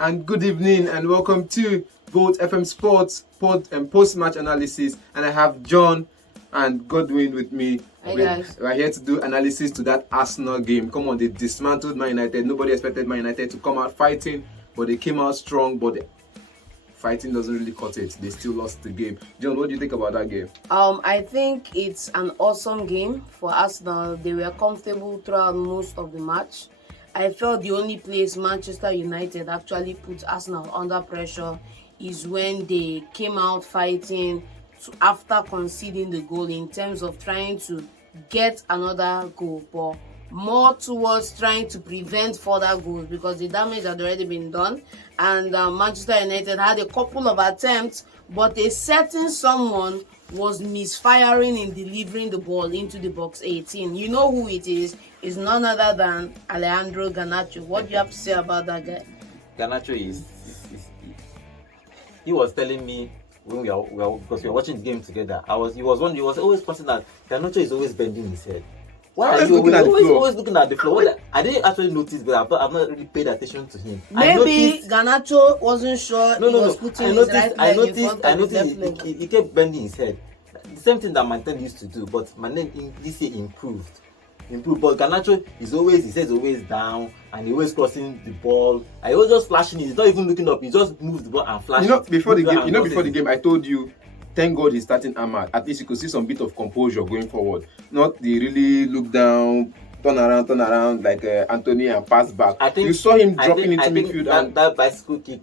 and good evening, and welcome to Volt FM Sports post-match analysis. And I have John and Godwin with me. Hi guys. We're here to do analysis to that Arsenal game. Come on, they dismantled Man United. Nobody expected Man United to come out fighting, but they came out strong. But fighting doesn't really cut it. They still lost the game. John, what do you think about that game? I think it's an awesome game for Arsenal. They were comfortable throughout most of the match. I felt the only place Manchester United actually put Arsenal under pressure is when they came out fighting after conceding the goal, in terms of trying to get another goal, but more towards trying to prevent further goals because the damage had already been done. And Manchester United had a couple of attempts, but a certain someone was misfiring in delivering the ball into the box 18. You know who it is? It's none other than Leandro Garnacho. What do you have to say about that guy? Garnacho he was telling me when because we were watching the game together. He was always pointing that Garnacho is always bending his head. Why are you always looking at the floor? I didn't actually notice, but I've not really paid attention to him. Maybe Garnacho wasn't sure he was putting his right leg in front of his left leg. He kept bending his head. The same thing that Manten used to do, but Manten this year improved. But Garnacho is always, his head is always down, and he always crossing the ball. I was just flashing it. He's not even looking up. He just moves the ball and flashes. Before the game, I told you, thank God he's starting Ahmad. At least you could see some bit of composure going forward. Not the really look down, turn around like Anthony and pass back. You saw him dropping into midfield. That bicycle kick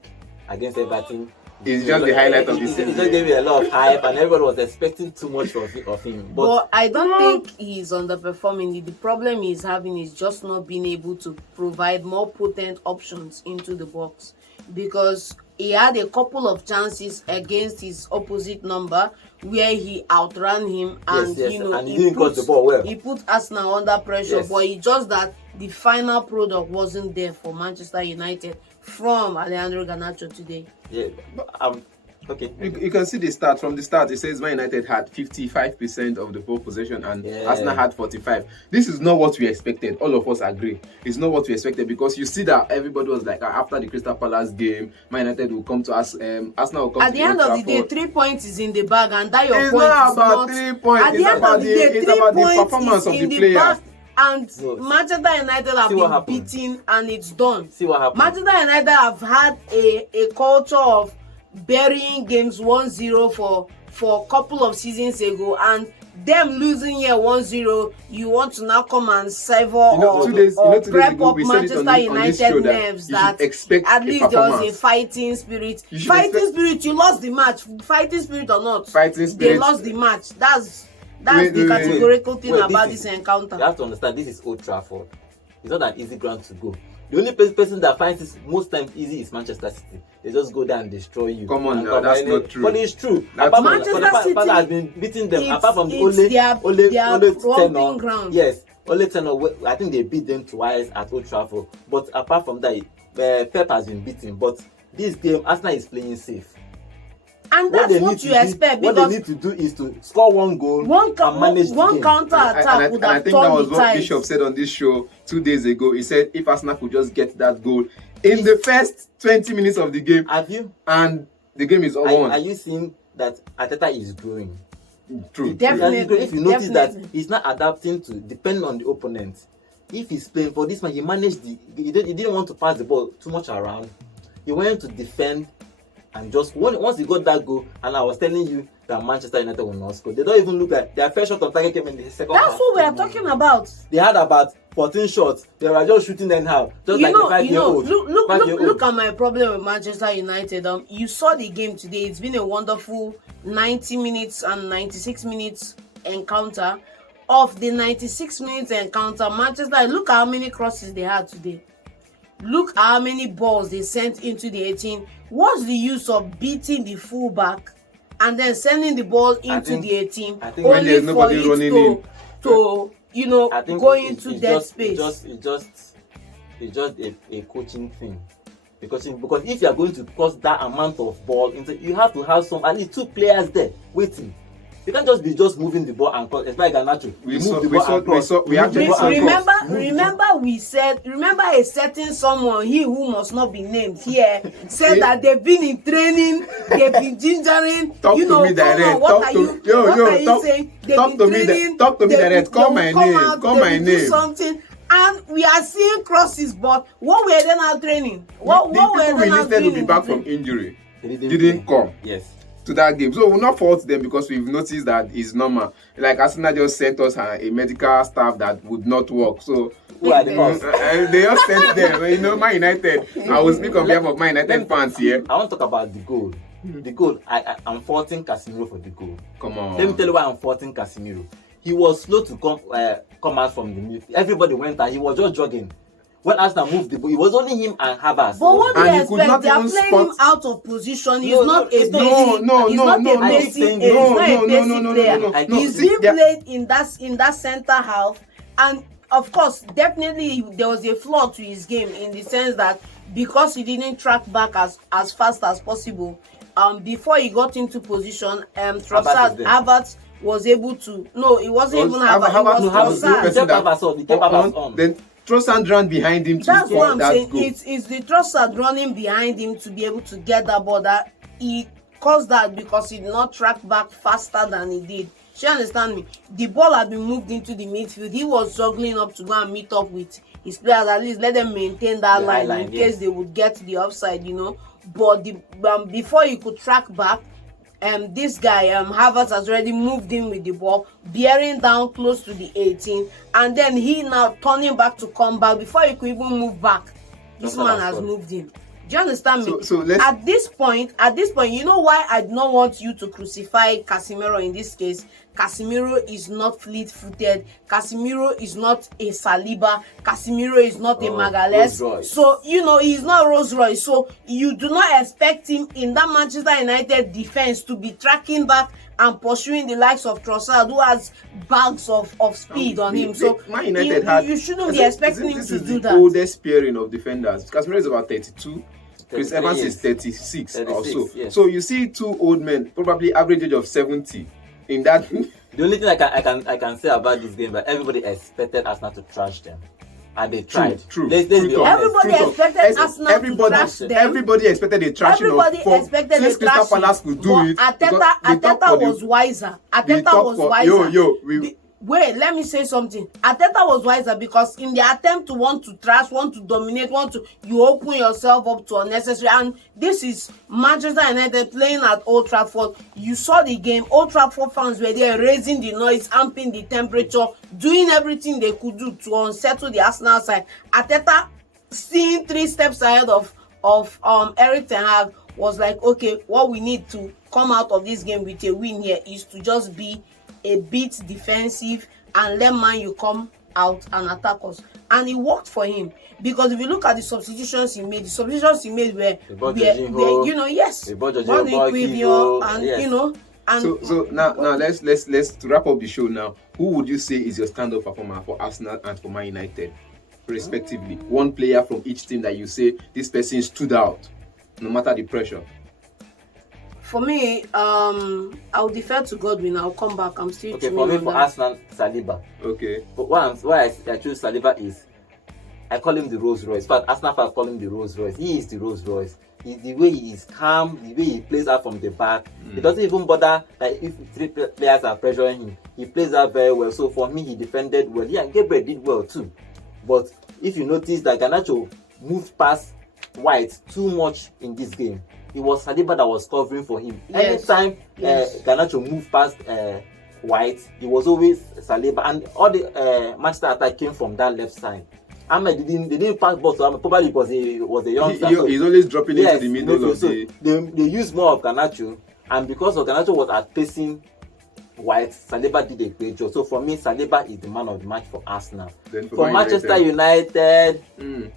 against Everton. It's just the highlight of the season. It just gave me a lot of hype, and everybody was expecting too much of him. But I don't think he's underperforming. The problem he's having is just not being able to provide more potent options into the box, because he had a couple of chances against his opposite number where he outran him, and and he didn't cross the ball well. He put Arsenal under pressure, but it's just that the final product wasn't there for Manchester United from Leandro Garnacho today. Yeah, okay. You can see the start. From the start, it says Man United had 55% of the ball possession and Arsenal had 45%. This is not what we expected. All of us agree. It's not what we expected, because you see that everybody was like, after the Crystal Palace game, Man United will come to us. Arsenal will come at to the end of the day, 3 points is in the bag, and that your point not is about not 3 points. At the end of the day, 3 the performance points of is the in the players. bag. And Manchester United have been beaten, and it's done. See what happened. Manchester United have had a culture of burying games 1-0 for a couple of seasons ago, and them losing here 1-0, you want to now come and sever or prep up Manchester United nerves that at least there was a fighting spirit. You lost the match. Fighting spirit or not, they lost the match. That's the categorical thing about this encounter. You have to understand, this is Old Trafford. It's not an easy ground to go. The only person that finds this most times easy is Manchester City. They just go there and destroy you. Come on, that's not true. But it's true. Manchester City has been beating them. Apart from the Ole ground. Yes, Ole tenor. I think they beat them twice at Old Trafford. But apart from that, Pep has been beaten. But this game, Arsenal is playing safe. And that's what you expect, because what they need to do is to score one goal and manage the game. Counter attack would have I think that was what Bishop said on this show 2 days ago. He said if Arsenal could just get that goal in the first 20 minutes of the game, and the game is all won. Are you seeing that Arteta is growing? True. Definitely. If you notice that he's not adapting to depend on the opponent. If he's playing for this man, he managed he didn't want to pass the ball too much around. He wanted to defend. And just once he got that goal, and I was telling you that Manchester United will not score. They don't even look at their first shot on target came in the second half. That's what we are talking about. They had about 14 shots. They were just shooting anyhow, just like a 5-year-old. Look at my problem with Manchester United. You saw the game today. It's been a wonderful 90 minutes and 96 minutes encounter. Of the 96 minutes encounter, Manchester, look at how many crosses they had today. Look how many balls they sent into the 18. What's the use of beating the fullback and then sending the ball into the 18 only for it to go into dead space? It's just a coaching thing. Because if you are going to cross that amount of ball, you have to have at least 2 players there waiting. You can't just be moving the ball and it's like Garnacho. Remember a certain someone, he who must not be named here, said that they've been in training, they've been gingering. Talk to me direct. Talk to me direct. Call my name. Something. And we are seeing crosses, but what were they now training? What the were people they we now listed will be training? back from injury. They Didn't come. Yes. To that game. So we'll not fault them because we've noticed that it's normal. Like Arsenal just sent us a medical staff that would not work. So who are the cause? they just sent them. You know, Man United. I will speak on behalf of Man United fans here. I want to talk about the goal. The goal. I'm faulting Casemiro for the goal. Come on. Let me tell you why I'm faulting Casemiro. He was slow to come out from the midfield. Everybody went and he was just jogging. When Arsenal moved the ball, it was only him and Havertz. But what do you expect? They are playing him out of position. He's not a basic player. He's being played in that center half, and of course, definitely there was a flaw to his game in the sense that because he didn't track back as fast as possible. Before he got into position, Havertz was able to. No, it wasn't even Havertz. It was Trossard. Then Trossard ran behind him to That's score what I'm that saying. goal. It's the Trossard running behind him to be able to get that ball. That he caused that because he did not track back faster than he did. You understand me? The ball had been moved into the midfield. He was juggling up to go and meet up with his players. At least let them maintain that line in case they would get the offside, you know. But before he could track back, this guy Havertz has already moved in with the ball, bearing down close to the 18, and then he now turning back to come back before he could even move back. This man has moved in. Do you understand me? So at this point, you know why I do not want you to crucify Casemiro in this case. Casemiro is not fleet-footed. Casemiro is not a Saliba. Casemiro is not a Magalhaes. So, you know, he's not Rolls-Royce. So, you do not expect him in that Manchester United defense to be tracking back and pursuing the likes of Trossard, who has bags of speed on him. So, Man United you shouldn't be expecting him to do that. This is the oldest pairing of defenders. Casemiro is about 32. Chris Evans is 36 or so. Yes. So you see two old men, probably average age of 70. In that, the only thing I can say about this game that everybody expected Arsenal to trash them, and they tried. True. Let's be honest. Everybody expected Arsenal to trash them. Everybody expected a trashing. Everybody expected a Crystal Palace could do it. Arteta was wiser. Wait, let me say something. Arteta was wiser because in the attempt to want to trash, want to dominate, you open yourself up to unnecessary. And this is Manchester United playing at Old Trafford. You saw the game. Old Trafford fans were there raising the noise, amping the temperature, doing everything they could do to unsettle the Arsenal side. Arteta, seeing 3 steps ahead of Erik ten Hag, was like, okay, what we need to come out of this game with a win here is to just be a bit defensive and let Man U come out and attack us. And it worked for him because if you look at the substitutions he made, were you know, yes, and yes. You know, and so now let's to wrap up the show now. Who would you say is your stand-up performer for Arsenal and for Man United, respectively? One player from each team that you say this person stood out, no matter the pressure. For me, I'll defer to Godwin. I'll come back. I'm still okay. For me, for Arsenal, Saliba. Okay. But why I choose Saliba is I call him the Rolls Royce. But Arsenal fans call him the Rolls Royce. He is the Rolls Royce. The way he is calm, the way he plays out from the back, he doesn't even bother. Like if 3 players are pressuring him, he plays out very well. So for me, he defended well. Yeah, Gabriel did well too. But if you notice that Garnacho moved past White too much in this game, it was Saliba that was covering for him. Yes. Anytime Garnacho moved past White, it was always Saliba, and all the Manchester attack came from that left side. Ahmed didn't pass ball to Ahmed, probably because he was a youngster. He's always dropping into the middle of the. They used more of Garnacho, and because of Garnacho was outpacing White, Saliba did a great job. So for me, Saliba is the man of the match for Arsenal. For Manchester United,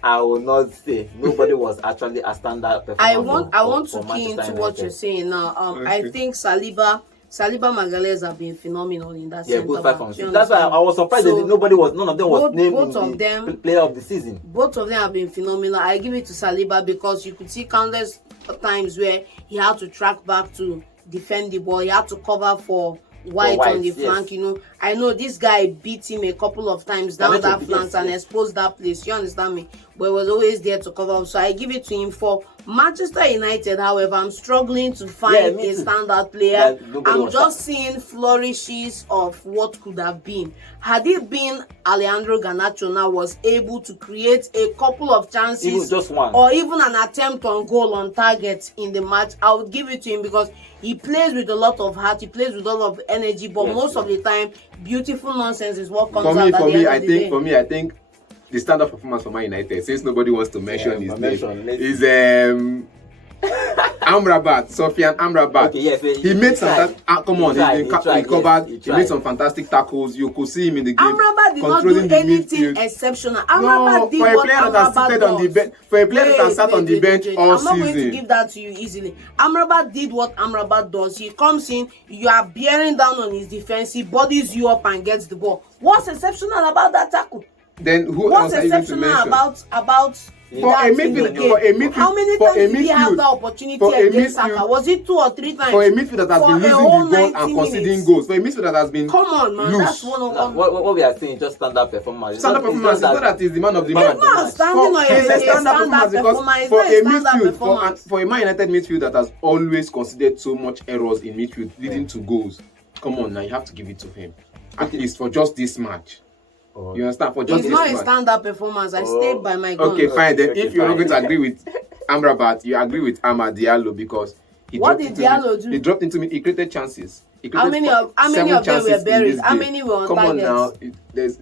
I will not say nobody was actually a standout performer. I want to key into what you're saying now. I think Saliba Magalhaes have been phenomenal in that center both back. That's why I was surprised that none of them was named in the player of the season. Both of them have been phenomenal. I give it to Saliba because you could see countless times where he had to track back to defend the ball. He had to cover for White on the yes. flank, you know. I know this guy beat him a couple of times down that flank and exposed that place. You understand me? But he was always there to cover up. So I give it to him. For Manchester United, however, I'm struggling to find a standout player. I'm just seeing flourishes of what could have been. Had it been Leandro Garnacho now was able to create a couple of chances, even just one, or even an attempt on goal on target in the match, I would give it to him because he plays with a lot of heart, he plays with a lot of energy, but most of the time, beautiful nonsense is what comes out. For me, I think the standard performance for Man United, since nobody wants to mention his name, is Amrabat, Sofian Amrabat. Okay, yes, he made some. Come on, he covered. He made some fantastic tackles. You could see him in the game. Amrabat did not do anything exceptional. Amrabat did what Amrabat does. For a player that sat on the bench all season, I'm not going to give that to you easily. Amrabat did what Amrabat does. He comes in, you are bearing down on his defense, he bodies you up and gets the ball. What's exceptional about that tackle? Then what's exceptional about for a midfield? How many times did he have the opportunity against Saka? Was it 2 or 3 times? For a midfield that has been losing the ball and conceding goals. For a midfield that has been that's one of them. What we are saying is just standard performance. Standard performance is not that he's the man of the match. It's not standing on a standard performance. For a midfield, for a Man United midfield that has always considered so much errors in midfield leading to goals, come on now, you have to give it to him. At least for just this match. You understand? For just it's not a standard performance. I stayed by my gun. Okay, fine. Then if you're not going to agree with Amrabat, you agree with Amad Diallo because what did Diallo do? He dropped into me. He created chances. How many of them were buried? How many were on target? Come on now.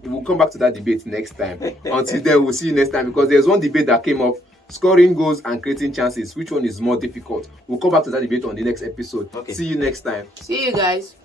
We'll come back to that debate next time. Until then, we'll see you next time because there's one debate that came up: scoring goals and creating chances. Which one is more difficult? We'll come back to that debate on the next episode. Okay. See you next time. See you guys.